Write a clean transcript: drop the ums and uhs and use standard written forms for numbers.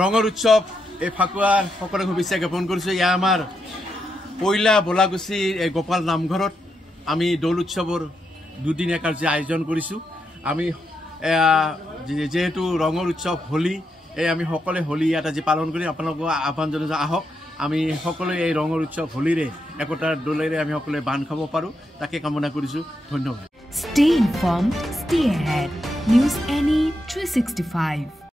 ৰঙৰ উৎসৱ এই ফাকুৱাৰ সকলোকে শুভেচ্ছা জ্ঞাপন কৰিছোঁ। এয়া আমাৰ পইলা বলাগুচি এই গোপাল নামঘৰত আমি দৌল উৎসৱৰ দুদিনীয়া কাৰ্য আয়োজন কৰিছোঁ। আমি যেহেতু ৰঙৰ উৎসৱ হোলী, এই আমি সকলোৱে হোলী ইয়াত আজি পালন কৰি আপোনালোকক আহ্বান জনাইছোঁ, আহক আমি সকলোৱে এই ৰঙৰ উৎসৱ হোলীৰে একতাৰ দোলেৰে আমি সকলোৱে বান্ধ খাব পাৰোঁ, তাকে কামনা কৰিছোঁ। ধন্যবাদ। Stay informed, stay ahead. News NE 365